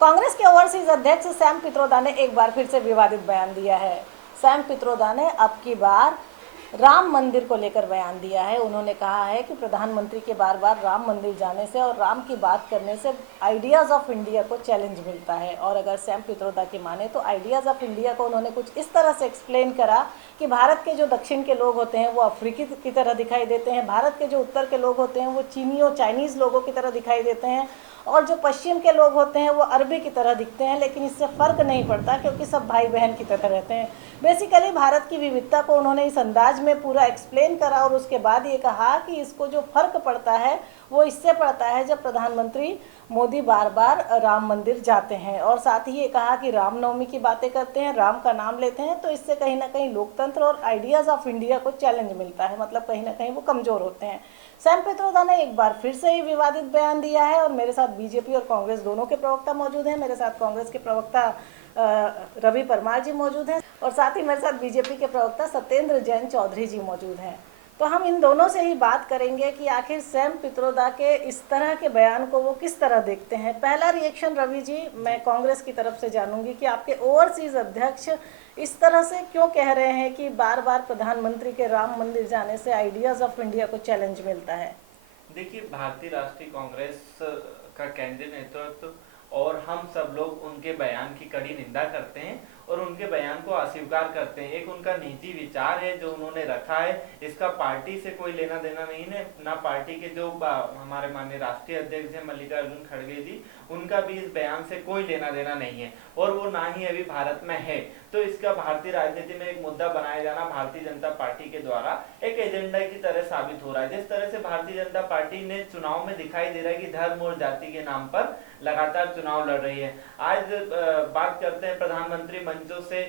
कांग्रेस के ओवरसीज अध्यक्ष सैम पित्रोदा ने एक बार फिर से विवादित बयान दिया है। सैम पित्रोदा ने अब की बार राम मंदिर को लेकर बयान दिया है। उन्होंने कहा है कि प्रधानमंत्री के बार बार राम मंदिर जाने से और राम की बात करने से आइडियाज़ ऑफ इंडिया को चैलेंज मिलता है। और अगर सैम पित्रोदा की माने तो आइडियाज़ ऑफ इंडिया को उन्होंने कुछ इस तरह से एक्सप्लेन करा कि भारत के जो दक्षिण के लोग होते हैं वो अफ्रीकी की तरह दिखाई देते हैं, भारत के जो उत्तर के लोग होते हैं वो चीनियों चाइनीज़ लोगों की तरह दिखाई देते हैं, और जो पश्चिम के लोग होते हैं वो अरबी की तरह दिखते हैं, लेकिन इससे फ़र्क नहीं पड़ता क्योंकि सब भाई बहन की तरह रहते हैं। बेसिकली भारत की विविधता को उन्होंने इस अंदाज में पूरा एक्सप्लेन करा और उसके बाद ये कहा कि इसको जो फ़र्क पड़ता है वो इससे पड़ता है जब प्रधानमंत्री मोदी बार बार राम मंदिर जाते हैं। और साथ ही ये कहा कि रामनवमी की बातें करते हैं, राम का नाम लेते हैं, तो इससे कहीं ना कहीं लोकतंत्र और आइडियाज़ ऑफ इंडिया को चैलेंज मिलता है, मतलब कहीं ना कहीं वो कमज़ोर होते हैं। सैम पित्रोदा ने एक बार फिर से ही विवादित बयान दिया है और मेरे साथ बीजेपी और कांग्रेस दोनों के प्रवक्ता मौजूद हैं। मेरे साथ कांग्रेस के प्रवक्ता रवि परमार जी मौजूद हैं और साथ ही मेरे साथ बीजेपी के प्रवक्ता सत्येंद्र जैन चौधरी जी मौजूद हैं। तो हम इन दोनों से ही बात करेंगे कि आखिर सैम पित्रोदा के इस तरह के बयान को वो किस तरह देखते हैं। पहला रिएक्शन रवि जी, मैं कांग्रेस की तरफ से जानूंगी कि आपके ओवरसीज अध्यक्ष इस तरह से क्यों कह रहे हैं कि बार बार प्रधानमंत्री के राम मंदिर जाने से आइडियाज़ ऑफ इंडिया को चैलेंज मिलता है। देखिए, भारतीय राष्ट्रीय कांग्रेस का केंद्रीय नेतृत्व और हम सब लोग उनके बयान की कड़ी निंदा करते हैं और उनके बयान को अस्वीकार करते हैं। एक उनका निजी विचार है जो उन्होंने रखा है, इसका पार्टी से कोई लेना देना नहीं है। ना पार्टी के जो हमारे माननीय राष्ट्रीय अध्यक्ष हैं मल्लिकार्जुन खड़गे जी, उनका भी इस बयान से कोई लेना देना नहीं है और वो ना ही अभी भारत में है। तो इसका भारतीय राजनीति में एक मुद्दा बनाया जाना भारतीय जनता पार्टी के द्वारा एक एजेंडा की तरह साबित हो रहा है। जिस तरह से भारतीय जनता पार्टी ने चुनाव में दिखाई दे रहा है कि धर्म और जाति के नाम पर लगातार चुनाव लड़ रही है। आज बात करते हैं प्रधानमंत्री मंचों से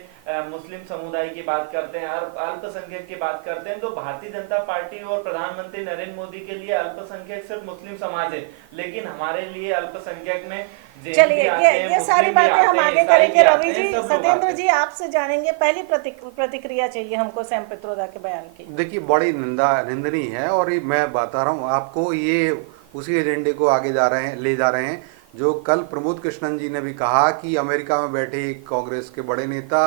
मुस्लिम समुदाय की बात करते हैं, अल्पसंख्यक की बात करते हैं, तो भारतीय जनता पार्टी और प्रधानमंत्री नरेंद्र मोदी के लिए अल्पसंख्यक सिर्फ मुस्लिम समाज है, लेकिन हमारे लिए अल्पसंख्यक में चलिए ये सारी बातें हम आगे करेंगे। रवि जी, सत्येंद्र जी आपसे जानेंगे, पहली प्रतिक्रिया चाहिए हमको सैम पित्रोदा के बयान की। देखिए, बड़ी निंदनीय है और ये मैं बता रहा हूँ आपको, ये उसी एजेंडे को आगे ले जा रहे हैं जो कल प्रमोद कृष्णन जी ने भी कहा कि अमेरिका में बैठे कांग्रेस के बड़े नेता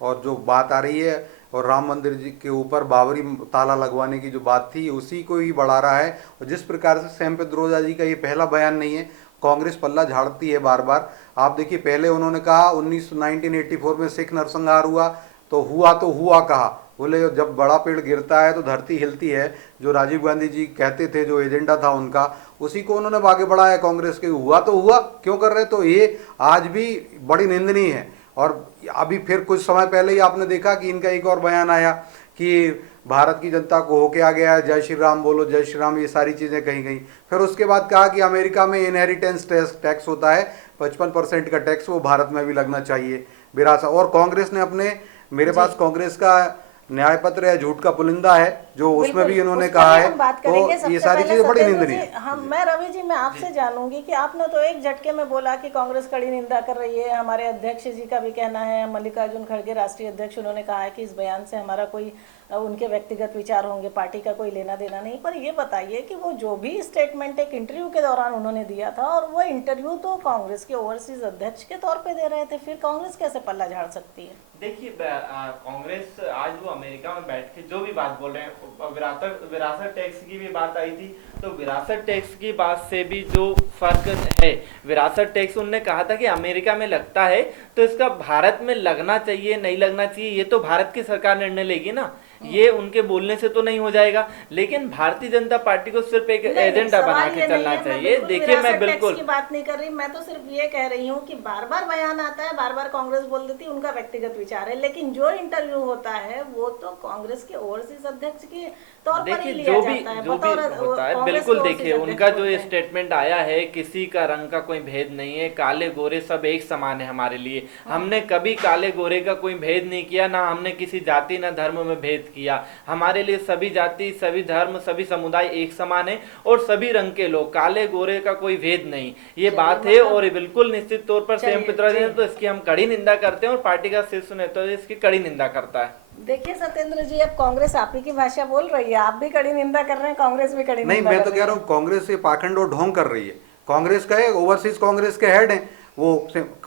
और जो बात आ रही है और राम मंदिर जी के ऊपर बाबरी ताला लगवाने की जो बात थी उसी को ही बढ़ा रहा है। और जिस प्रकार से सैम पित्रोदा जी का ये पहला बयान नहीं है, कांग्रेस पल्ला झाड़ती है बार बार। आप देखिए, पहले उन्होंने कहा 1984 में सिख नरसंहार हुआ तो हुआ कहा, बोले जब बड़ा पेड़ गिरता है तो धरती हिलती है। जो राजीव गांधी जी कहते थे, जो एजेंडा था उनका, उसी को उन्होंने आगे बढ़ाया कांग्रेस के। हुआ तो हुआ क्यों कर रहे, तो ये आज भी बड़ी निंदनीय है। और अभी फिर कुछ समय पहले ही आपने देखा कि इनका एक और बयान आया कि भारत की जनता को होके आ गया है, जय श्री राम बोलो, जय श्री राम, ये सारी चीज़ें कही गई। फिर उसके बाद कहा कि अमेरिका में इनहेरिटेंस टैक्स होता है 55% का टैक्स, वो भारत में भी लगना चाहिए विरासत। और कांग्रेस ने अपने, मेरे पास कांग्रेस का न्याय पत्र है, झूठ का पुलिंदा है, जो उसमें भी इन्होंने कहा है। तो ये सारी चीजें बड़ी निंदनीय। मैं रवि जी, मैं आपसे जानूंगी कि आपने तो एक झटके में बोला कि कांग्रेस कड़ी निंदा कर रही है, हमारे अध्यक्ष जी का भी कहना है, मल्लिकार्जुन खड़गे राष्ट्रीय अध्यक्ष, उन्होंने कहा है कि इस बयान से हमारा कोई, उनके व्यक्तिगत विचार होंगे, पार्टी का कोई लेना देना नहीं। पर ये बताइए कि वो जो भी स्टेटमेंट एक इंटरव्यू के दौरान उन्होंने दिया था, और वो इंटरव्यू तो कांग्रेस के ओवरसीज अध्यक्ष के तौर पे दे रहे थे, फिर कांग्रेस कैसे पल्ला झाड़ सकती है? देखिए, कांग्रेस आज वो अमेरिका में बैठ के जो भी बात बोल रहे हैं, विरासत टैक्स की भी बात आई थी, तो विरासत टैक्स की बात से भी जो फर्क है, विरासत टैक्स उन्होंने कहा था कि अमेरिका में लगता है तो इसका भारत में लगना चाहिए नहीं लगना चाहिए, ये तो भारत की सरकार निर्णय लेगी ना, ये उनके बोलने से तो नहीं हो जाएगा। लेकिन भारतीय जनता पार्टी को सिर्फ एक एजेंडा बना के चलना चाहिए। देखिए, मैं बिल्कुल की बात नहीं कर रही, मैं तो सिर्फ ये कह रही हूँ कि बार बार बयान आता है, बार बार कांग्रेस बोल देती है, उनका व्यक्तिगत विचार है, लेकिन जो इंटरव्यू होता है वो तो कांग्रेस के ओवरसीज अध्यक्ष के तौर पर ही लिया जाता है, जो भी होता है। बिल्कुल, देखिए उनका जो स्टेटमेंट आया है, किसी का रंग का कोई भेद नहीं है, काले गोरे सब एक समान है हमारे लिए। हमने कभी काले गोरे का कोई भेद नहीं किया, ना हमने किसी जाति ना धर्म में भेद किया। हमारे लिए सभी जाति, सभी धर्म, सभी समुदाय एक समान है और सभी रंग के लोग, काले गोरे का कोई भेद नहीं, ये बात है। और ये बिल्कुल निश्चित तौर पर सैम पित्रोदा ने तो इसकी हम कड़ी निंदा करते हैं और पार्टी का शीर्ष नेतृत्व इसकी कड़ी निंदा करता है। देखिए सत्येंद्र जी, अब कांग्रेस आप ही की भाषा बोल रही है, आप भी कड़ी निंदा कर रहे हैं, कांग्रेस भी कड़ी नहीं, मैं तो कह रहा हूँ कांग्रेस ये पाखंड और ढोंग कर रही है। कांग्रेस का है, ओवरसीज कांग्रेस के हेड हैं, वो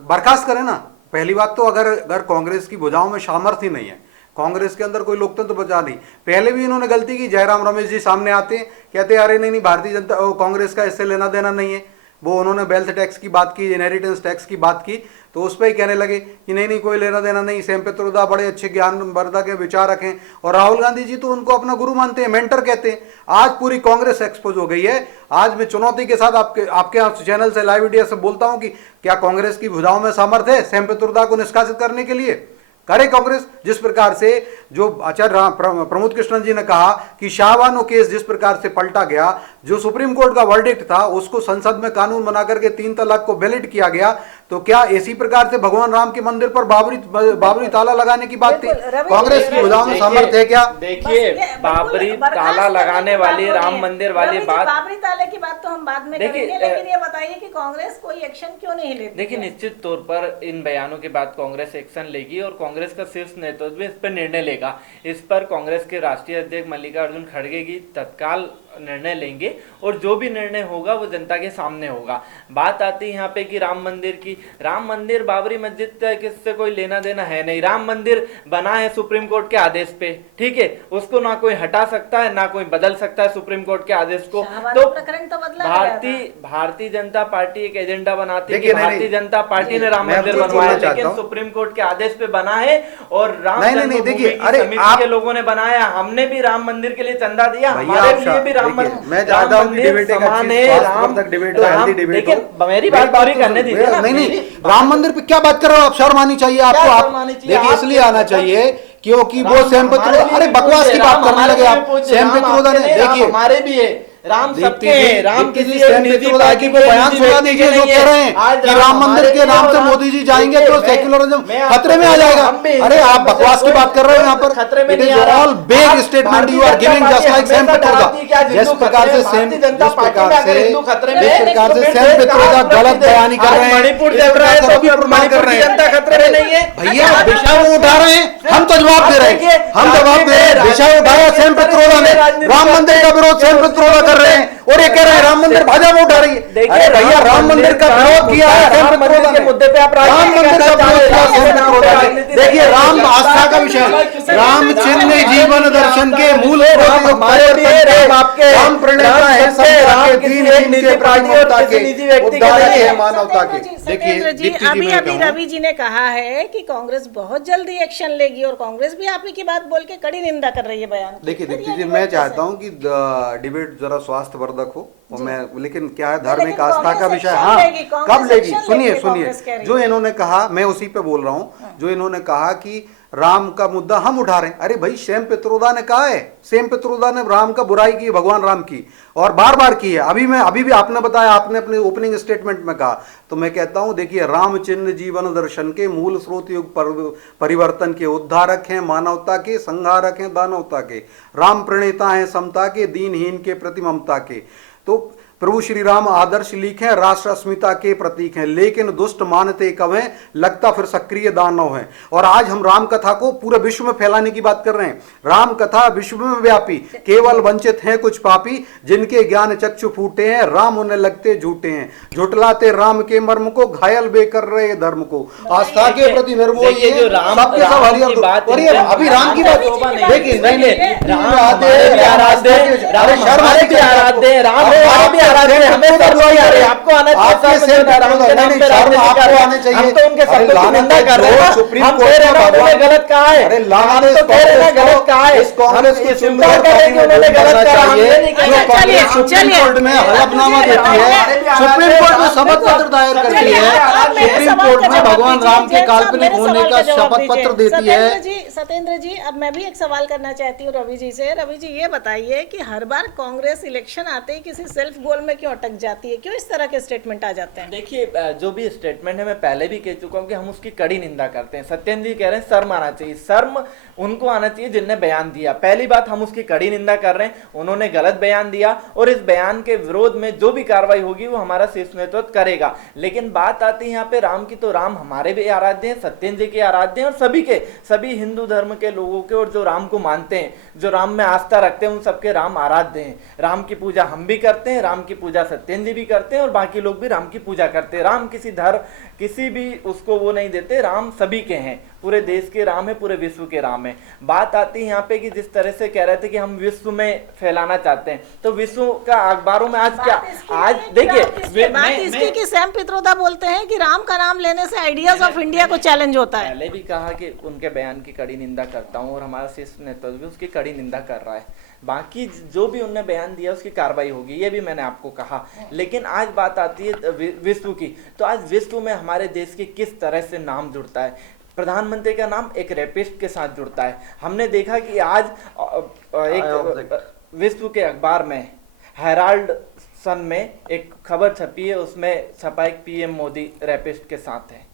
बर्खास्त करें ना। पहली बात तो अगर कांग्रेस की भुजाओं में सामर्थ्य नहीं है, कांग्रेस के अंदर कोई लोकतंत्र बचा नहीं। पहले भी इन्होंने गलती की, जयराम रमेश जी सामने आते हैं, कहते हैं अरे नहीं भारतीय जनता कांग्रेस का इससे लेना देना नहीं है। वो उन्होंने वेल्थ टैक्स की बात की, इनहेरिटेंस टैक्स की बात की, तो उस पर ही कहने लगे कि नहीं कोई लेना देना नहीं। सेम पित्रोदा बड़े अच्छे ज्ञानवर्धक के विचार रखें, और राहुल गांधी जी तो उनको अपना गुरु मानते हैं, मेंटर कहते हैं। आज पूरी कांग्रेस एक्सपोज हो गई है। आज मैं चुनौती के साथ आपके चैनल से लाइव मीडिया से बोलता हूं कि क्या कांग्रेस की भुजाओं में सामर्थ्य है सेम पित्रोदा को निष्कासित करने के लिए? करे कांग्रेस। जिस प्रकार से जो आचार्य प्रमोद कृष्णन जी ने कहा कि शाहबानो केस जिस प्रकार से पलटा गया, जो सुप्रीम कोर्ट का वर्डिक्ट था उसको संसद में कानून बना करके 3 तलाक को वैलिड किया गया, तो क्या इसी प्रकार से भगवान राम के मंदिर पर बाबरी ताला लगाने की बात थी? कांग्रेस की भुजाओं में सामर्थ्य है क्या? देखिए, बाबरी ताला लगाने वाली, राम मंदिर वाली बात, बाबरी ताले की बात तो हम बाद में करेंगे, लेकिन ये बताइए कि कांग्रेस कोई एक्शन क्यों नहीं लेती? देखिए, निश्चित तौर पर इन बयानों के बाद कांग्रेस एक्शन लेगी और कांग्रेस का शीर्ष नेतृत्व इस पर निर्णय लेगा। इस पर कांग्रेस के राष्ट्रीय अध्यक्ष मल्लिकार्जुन खड़गे की तत्काल निर्णय लेंगे, और जो भी निर्णय होगा वो जनता के सामने होगा। बात आती है यहाँ पे कि राम मंदिर की, राम मंदिर बाबरी मस्जिद किससे कोई लेना देना है नहीं। राम मंदिर बना है सुप्रीम कोर्ट के आदेश पे, ठीक है, उसको ना कोई हटा सकता है ना कोई बदल सकता है सुप्रीम कोर्ट के आदेश को। तो भारतीय जनता पार्टी एक एजेंडा बनाती है कि भारतीय जनता पार्टी ने राम मंदिर बनवाया, लेकिन सुप्रीम कोर्ट के आदेश पे बना है और राम जन्मभूमि की समिति के लोगों ने बनाया। हमने भी राम मंदिर के लिए चंदा दिया, हमारे लिए भी मैं चाहता हूं कि डिबेट एक अच्छी स्वास्थ्यवर्धक डिबेट हो, हेल्दी डिबेट हो। मेरी बात पूरी करने दीजिए ना। नहीं, राम मंदिर पे क्या बात कर रहे हो आप? शर्म आनी चाहिए आपको। देखिए, इसलिए आना चाहिए क्योंकि वो सेम पित्रोदा, अरे बकवास की बात करने लगे आप। सेम पित्रोदा ने, देखिए हमारे भी है, राम सबके हैं, राम किसी सेम पित्रोदा की बयान सुना दीजिए जो कह रहे हैं कि राम मंदिर के नाम से मोदी जी जाएंगे तो सेक्युलरिज्म खतरे में आ जाएगा। अरे आप बकवास की बात कर रहे हो यहाँ पर। It is all big statement you are giving just like same Pitroda. जिस प्रकार से सेम पित्रोदा गलत बयानी कर रहे हैं, मणिपुर चल रहा है तो भी मणिपुर की जनता खतरे में नहीं है। भैया विषय वो उठा रहे हैं, हम तो जवाब दे रहे हैं, हम जवाब दे रहे हैं। विषय उठाया सेम पित्रोदा ने, राम मंदिर का विरोध सेम पित्रोदा कर रहे हैं, और ये कह रहे हैं राम मंदिर भाजपा उठा रही है। अरे भैया, राम मंदिर का विरोध किया है सेम पित्रोदा के मुद्दे पे, आप राम मंदिर का विरोध किया सेम पित्रोदा ने। देखिए, राम आस्था का विषय, राम चिन्ह जीवन दर्शन के मूल राम प्रणेता है, समता के, दीन के, प्राणवता के, उद्धार के, मानवता के। सत्येंद्र जी, अभी रवि जी ने कहा है कि कांग्रेस बहुत जल्दी एक्शन लेगी, और कांग्रेस भी आप ही की बात बोल के कड़ी निंदा कर रही है बयान। देखिए दीप्ति जी, मैं चाहता हूं कि डिबेट जरा स्वास्थ्यवर्धक हो, लेकिन क्या है, धार्मिक आस्था का विषय। हाँ, कब लेगी? सुनिए, जो इन्होंने कहा मैं उसी पे बोल रहा हूं। जो इन्होंने कहा कि राम का मुद्दा हम उठा रहे हैं, अरे भाई सेम पित्रोदा ने कहा है, सेम पित्रोदा ने राम का बुराई की, भगवान राम की, और बार बार की है। अभी भी आपने बताया, आपने अपने ओपनिंग स्टेटमेंट में कहा, तो मैं कहता हूं देखिए, राम चिन्ह जीवन दर्शन के, मूल स्रोत युग परिवर्तन के, उद्धारक हैं, मानवता के, संहारक हैं, दानवता के, राम प्रणेता हैं, समता के, दीनहीन के प्रति ममता के। तो प्रभु श्री राम आदर्श लीक हैं, राष्ट्र अस्मिता के प्रतीक हैं, लेकिन दुष्ट मानते कब हैं, लगता फिर सक्रिय दानव हैं। और आज हम राम कथा को पूरे विश्व में फैलाने की बात कर रहे हैं। राम कथा विश्व में व्यापी, केवल वंचित हैं कुछ पापी, जिनके ज्ञान चक्षु फूटे हैं, राम उन्हें लगते झूठे हैं, झुटलाते राम के मर्म को, घायल बेकर रहे धर्म को, आस्था के प्रति निर्मोही है, सबके सब हरियर। अभी राम की बात देखिए, आपको आना चाहिए, हम तो उनके सब की निंदा कर रहे हैं। सुप्रीम कोर्ट ने गलत कहा है, अरे गलत कहा है, इस कांग्रेस को स्वीकार करें कि उन्होंने गलत कहा है। सुप्रीम कोर्ट में हलफनामा देती है, सुप्रीम कोर्ट में शपथ पत्र दायर करती है, सुप्रीम कोर्ट में भगवान राम के काल्पनिक होने का शपथ पत्र देती है। सत्येंद्र जी, अब मैं भी एक सवाल करना चाहती हूँ रवि जी से। रवि जी, ये बताइए कि हर बार कांग्रेस इलेक्शन आते ही किसी सेल्फ गोल में क्यों अटक जाती है, क्यों इस तरह के स्टेटमेंट आ जाते हैं? देखिए, जो भी स्टेटमेंट है, मैं पहले भी कह चुका हूं कि हम उसकी कड़ी निंदा करते हैं। सत्येंद्र जी कह रहे हैं शर्म आना चाहिए, शर्म उनको आना चाहिए जिनने बयान दिया। पहली बात, हम उसकी कड़ी निंदा कर रहे हैं, उन्होंने गलत बयान दिया, और इस बयान के विरोध में जो भी कार्रवाई होगी वो हमारा शीर्ष नेतृत्व करेगा। लेकिन बात आती है यहाँ पे राम की, तो राम हमारे भी आराध्य हैं, सत्येंद्र जी के आराध्य हैं, और सभी के सभी हिंदू धर्म के लोगों के, और जो राम को मानते हैं, जो राम में आस्था रखते हैं, उन सबके राम आराध्य हैं। राम की पूजा हम भी करते हैं, राम की पूजा सत्येंद्र जी भी करते हैं, और बाकी लोग भी राम की पूजा करते हैं। राम किसी धर्म, किसी भी उसको वो नहीं देते, राम सभी के हैं, पूरे देश के राम है, पूरे विश्व के राम है। बात आती है यहाँ पे कि जिस तरह से कह रहे थे कि हम विश्व में फैलाना चाहते हैं, तो विश्व का अखबारों में आज क्या, आज देखिए बात इसकी कि सैम पित्रोदा बोलते हैं कि राम का नाम लेने से आइडियाज ऑफ इंडिया को चैलेंज होता है। पहले भी कहा कि उनके बयान की कड़ी निंदा करता हूँ, और हमारा शीर्ष नेतृत्व भी उसकी कड़ी निंदा कर रहा है। बाकी जो भी उन्होंने बयान दिया उसकी कार्रवाई होगी, ये भी मैंने आपको कहा। लेकिन आज बात आती है विश्व की, तो आज विश्व में हमारे देश की किस तरह से नाम जुड़ता है। प्रधानमंत्री का नाम एक रेपिस्ट के साथ जुड़ता है। हमने देखा कि आज एक विश्व के अखबार में हेराल्ड सन में एक खबर छपी है, उसमें छपा है पीएम मोदी रेपिस्ट के साथ है।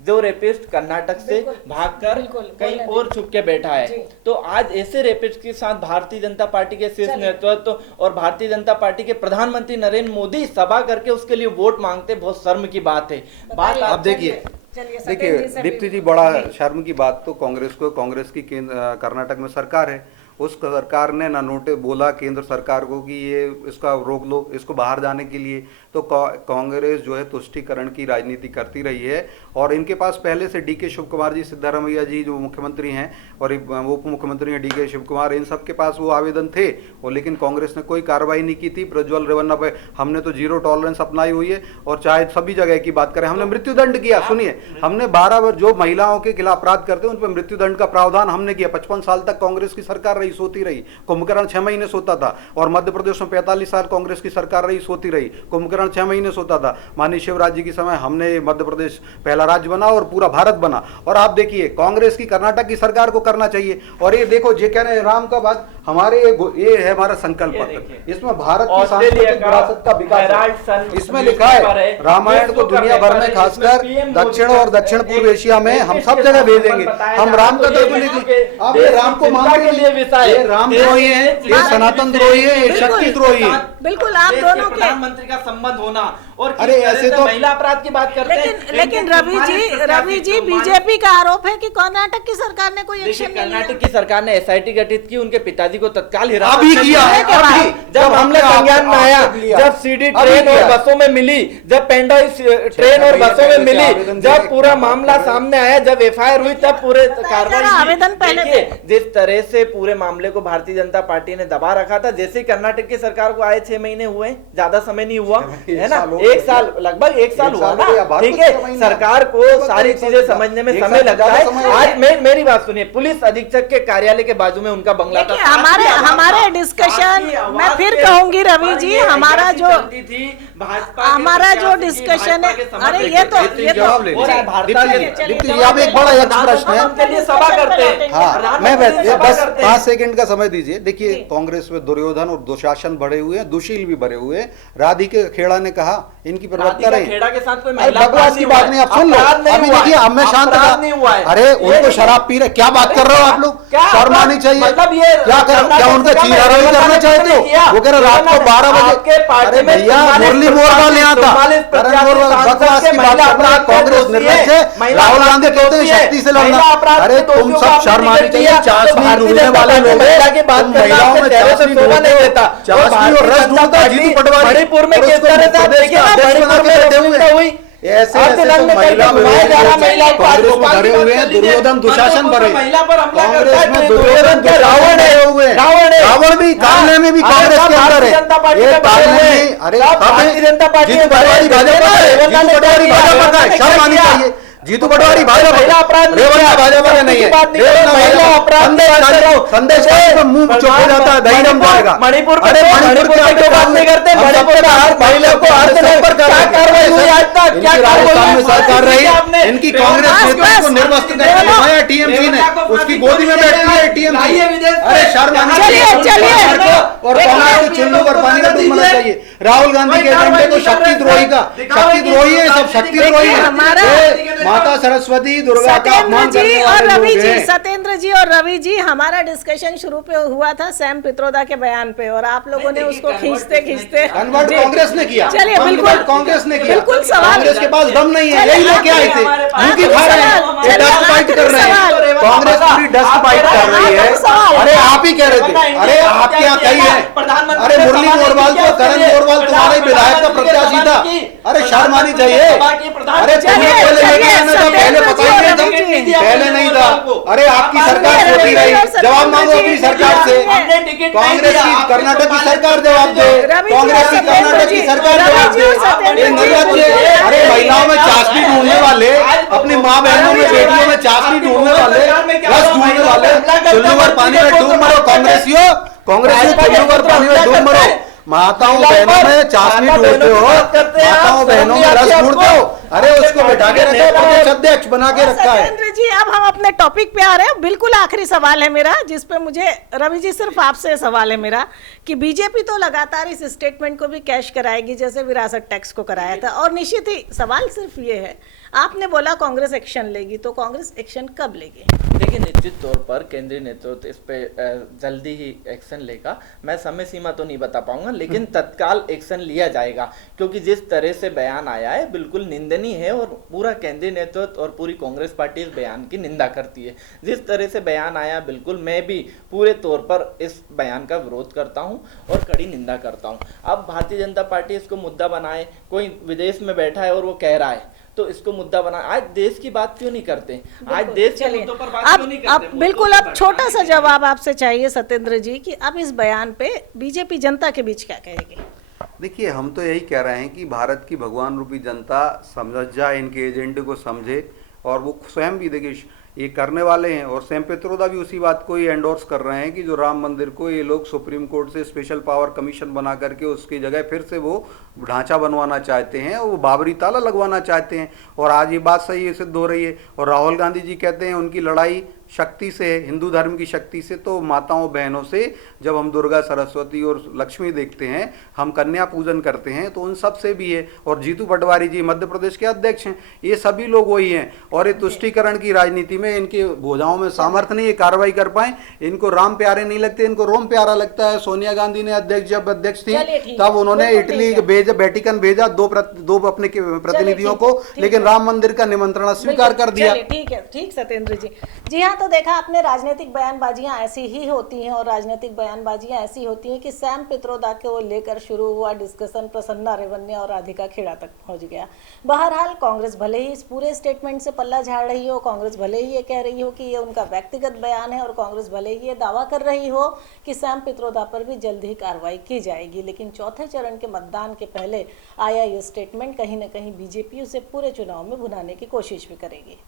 जो रेपिस्ट कर्नाटक से भागकर कहीं और छुप के बैठा है, तो आज ऐसे रेपिस्ट के साथ भारतीय जनता पार्टी के शीर्ष नेतृत्व और भारतीय जनता पार्टी के प्रधानमंत्री नरेंद्र मोदी सभा करके उसके लिए वोट मांगते, बहुत शर्म की बात है। बात आप देखिए दीप्ति जी, बड़ा शर्म की बात तो कांग्रेस की कर्नाटक में सरकार है, उस सरकार ने ना नोटिस बोला केंद्र सरकार को कि ये इसका रोक लो, इसको बाहर जाने के लिए। तो कांग्रेस जो है तुष्टीकरण की राजनीति करती रही है, और इनके पास पहले से डीके शिव कुमार जी, सिद्धारमैया जी जो मुख्यमंत्री हैं, और उप मुख्यमंत्री हैं डीके शिव कुमार, इन सब के पास वो आवेदन थे, और लेकिन कांग्रेस ने कोई कार्रवाई नहीं की थी। प्रज्वल रेवन्ना पे हमने तो जीरो टॉलरेंस अपनाई हुई है, और चाहे सभी जगह की बात करें, हमने मृत्युदंड किया। सुनिए, हमने 12 वर्ष जो महिलाओं के खिलाफ अपराध करते हैं उन पर मृत्युदंड का प्रावधान हमने किया। 55 साल तक कांग्रेस की सरकार रही, सोती रही। कुंभकर्ण 6 महीने सोता था, और मध्य प्रदेश में 45 साल कांग्रेस की सरकार रही, सोती रही। कुंभकर्ण 6 महीने सोता था। माननीय शिवराज जी के समय हमने मध्य प्रदेश पहला राज्य बना और पूरा भारत बना। और आप देखिए कांग्रेस की कर्नाटक की सरकार को करना चाहिए। और ये देखो, ये कह रहे हैं राम का बात, हमारे ये है हमारा संकल्प पत्र, इसमें भारत की सांस्कृतिक विरासत का विकास है। इसमें लिखा है रामायण को दुनिया भर में, खासकर दक्षिण और दक्षिण पूर्व एशिया में हम सब जगह भेजेंगे। हम राम का अब ये राम को मानते हैं, ये रामद्रोही है, ये सनातन द्रोही है, ये शक्ति द्रोही है। बिल्कुल, आप दोनों के प्रधानमंत्री का संबंध होना, और अरे ऐसे तो महिला अपराध की बात करते हैं। लेकिन रवि जी बीजेपी का आरोप है कि कर्नाटक की सरकार ने कोई एक्शन नहीं लिया। कर्नाटक की सरकार ने एसआईटी गठित की, उनके पिताजी को तत्काल हिरासत अभी किया है, जब हमला संज्ञान में आया, जब सीडी ट्रेन और बसों में मिली, जब पेंड्राइव ट्रेन और बसों में मिली, जब पूरा मामला सामने आया, जब एफआईआर हुई, तब पूरे कार्रवाई आवेदन पहले जिस तरह से पूरे मामले को भारतीय जनता पार्टी ने दबा रखा था। जैसे कर्नाटक की सरकार को आए 6 महीने हुए, ज्यादा समय नहीं हुआ है ना, 1 साल, लगभग 1 साल हुआ ना, ठीक है। सरकार को सारी चीजें समझने में समय लगता है। आज मेरी बात सुनिए, पुलिस अधीक्षक के कार्यालय के बाजू में उनका बंगला था। हमारे डिस्कशन, मैं फिर कहूंगी रवि जी, हमारा जो डिस्कशन है, अरे ये तो जवाब ले एक बड़ा प्रश्न है, सभा करते हैं। हाँ, मैं बस 5 सेकंड का समय दीजिए। देखिए, कांग्रेस में दुर्योधन और दुशासन बढ़े हुए हैं, दुशील भी बढ़े हुए हैं। राधिके खेड़ा ने कहा इनकी प्रवक्ता रही, खेड़ा के साथ कोई बकवास की बात नहीं, आप सुन लो। अभी देखिए, अब मैं शांत था। अरे उनको शराब पी रहे, क्या बात कर रहे हो आप लोग? शर्म आनी चाहिए। क्या उनका चीरा रवि करना चाहते हो? वो कह रहे रात को 12 बजे, अरे भैया मुरली मोरवाल यहाँ था, बकवास की बात कर रहा है। कांग्रेस निर्लज है, राहुल गांधी कहते हैं शक्ति से लड़ना। अरे तुम सब शर्म आनी चाहिए। चाशनी डूबने वाले लोग महिलाओं में चाशनी नहीं देता, चाशनी और रस डूबता। जीतू पटवारी मणिपुर में किस तरह से ऐसे महिला कांग्रेस में भरे हुए हैं, दुर्योधन दुशासन भरे कांग्रेस में, दुर्योधन रावण है, रावण भी कालने में भी कांग्रेस के अंदर है। ये कालने में, अरे जीतू पटवारी भाजपा है, शर्म आनी चाहिए। जीतू पटवारी भाजपा, रेवन्ना भाजपा में नहीं है। संदेश मुंह चुप हो जाता है, दही दम जाएगा। मणिपुर की बात नहीं करते, मणिपुर में हर महिला को हर क्या कार्रवाई हुई आज तक? क्या राजस्थान में सरकार रही, इनकी कांग्रेस नेता को निर्वस्त्र करके दिखाया टीएमसी ने, उसकी गोदी में बैठती है टीएमसी। अरे शर्म आनी चाहिए। और कांग्रेस को चिल्लू पर पानी का डूबना चाहिए। राहुल गांधी के एजेंडे को शक्ति द्रोही है, सब शक्ति द्रोही है। माता सरस्वती दुर्गा का सत्येंद्र अपमान जी करने और वाले रवि लोग जी, हैं। सत्येंद्र जी और रवि जी, हमारा डिस्कशन शुरू पे हुआ था सैम पित्रोदा के बयान पे और आप लोगों ने उसको खींचते खींचते कन्वर्ट कांग्रेस ने किया। चलिए, कन्वर्ट बिल्कुल कांग्रेस ने किया। बिल्कुल सवाल, कांग्रेस के पास दम नहीं है, चलिए, यही लेके आए थे, उनकी खा रहे हैं, ये डस्ट बाइट कर रहे हैं, कांग्रेस पूरी डस्ट बाइट कर रही है। अरे आप ही कह रहे थे, अरे आपके यहाँ कई है, अरे मुरली मोरवाल तो करण मोरवाल तुम्हारे विधायक का प्रत्याशी था, अरे शर्म आनी चाहिए। अरे तुम्हें पहले लेके आना था, पहले बताइए था, पहले नहीं था। अरे आपकी सरकार छोटी रही, जवाब मांगो अपनी सरकार से। कांग्रेस की कर्नाटक की सरकार जवाब दे, कांग्रेस की कर्नाटक की सरकार जवाब दे। ये निर्लज्ज है। अरे महिलाओं में चाशनी ढूंढने वाले, अपनी माँ बहनों में बेटियों में चाशनी ढूंढने वाले, रस ढूंढने वाले, चुल्लू भर पानी में डूब मरो कांग्रेसियों, चुल्लू भर पानी में डूब मरो। माताओं बहनों में चाशनी ढूंढते हो, माताओं बहनों में रस ढूंढते हो। अरे उसको बैठा के रखा, प्रदेश अध्यक्ष बना के रखा है। सत्येंद्र जी, अब हम अपने टॉपिक पे आ रहे हैं। बिल्कुल आखिरी सवाल है मेरा, जिस पे मुझे रवि जी सिर्फ आपसे सवाल है मेरा कि बीजेपी तो लगातार इस स्टेटमेंट को भी कैश कराएगी जैसे विरासत टैक्स को कराया था, और निश्चित ही सवाल सिर्फ ये है, आपने बोला कांग्रेस एक्शन लेगी, तो कांग्रेस एक्शन कब लेगी? देखिए, निश्चित तौर पर केंद्रीय नेतृत्व इस पे जल्दी ही एक्शन लेगा। मैं समय सीमा तो नहीं बता पाऊंगा, लेकिन तत्काल एक्शन लिया जाएगा, क्योंकि जिस तरह से बयान आया है बिल्कुल निंदनीय है और पूरा केंद्रीय नेतृत्व और पूरी कांग्रेस पार्टी इस बयान की निंदा करती है। जिस तरह से बयान आया, बिल्कुल मैं भी पूरे तौर पर इस बयान का विरोध करता हूं और कड़ी निंदा करता हूं। अब भारतीय जनता पार्टी इसको मुद्दा बनाए, कोई विदेश में बैठा है और वो कह रहा है, तो इसको मुद्दा बना, आज देश की बात क्यों नहीं करते? आज देश के मुद्दों पर बात क्यों नहीं करते? अब बिल्कुल, अब छोटा सा जवाब आपसे चाहिए सत्येंद्र जी कि अब इस बयान पे बीजेपी जनता के बीच क्या कहेगी? देखिए, हम तो यही कह रहे हैं कि भारत की भगवान रूपी जनता समझ जाए, इनके एजेंडे को समझे, और वो स्वयं भी देखिए ये करने वाले हैं। और सैम पित्रोदा भी उसी बात को ही एंडोर्स कर रहे हैं कि जो राम मंदिर को ये लोग सुप्रीम कोर्ट से स्पेशल पावर कमीशन बना करके उसकी जगह फिर से वो ढांचा बनवाना चाहते हैं, वो बाबरी ताला लगवाना चाहते हैं। और आज ये बात सही सिद्ध हो रही है। और राहुल गांधी जी कहते हैं उनकी लड़ाई शक्ति से है, हिंदू धर्म की शक्ति से। तो माताओं बहनों से जब हम दुर्गा सरस्वती और लक्ष्मी देखते हैं, हम कन्या पूजन करते हैं, तो उन सब से भी है। और जीतू पटवारी जी मध्य प्रदेश के अध्यक्ष हैं, ये सभी लोग वही हैं। और ये तुष्टीकरण की राजनीति में इनके भुजाओं में सामर्थ्य नहीं है कार्रवाई कर पाए। इनको राम प्यारे नहीं लगते, इनको रोम प्यारा लगता है। सोनिया गांधी ने जब अध्यक्ष थी तब उन्होंने इटली भेजा, वेटिकन भेजा दो अपने प्रतिनिधियों को, लेकिन राम मंदिर का निमंत्रण स्वीकार कर दिया। ठीक है, ठीक सत्येंद्र जी। जी हाँ, तो देखा आपने, राजनीतिक बयानबाजियां ऐसी ही होती हैं, और राजनीतिक बयानबाजियां ऐसी होती हैं कि सैम पित्रोदा को लेकर शुरू हुआ डिस्कशन प्रसन्ना रेवन्या और राधिका खेड़ा तक पहुंच गया। बहरहाल, कांग्रेस भले ही इस पूरे स्टेटमेंट से पल्ला झाड़ रही हो, कांग्रेस भले ही ये कह रही हो कि ये उनका व्यक्तिगत बयान है, और कांग्रेस भले ही ये दावा कर रही हो कि सैम पित्रोदा पर भी जल्द ही कार्रवाई की जाएगी, लेकिन चौथे चरण के मतदान के पहले आया ये स्टेटमेंट कहीं ना कहीं बीजेपी उसे पूरे चुनाव में भुनाने की कोशिश भी करेगी।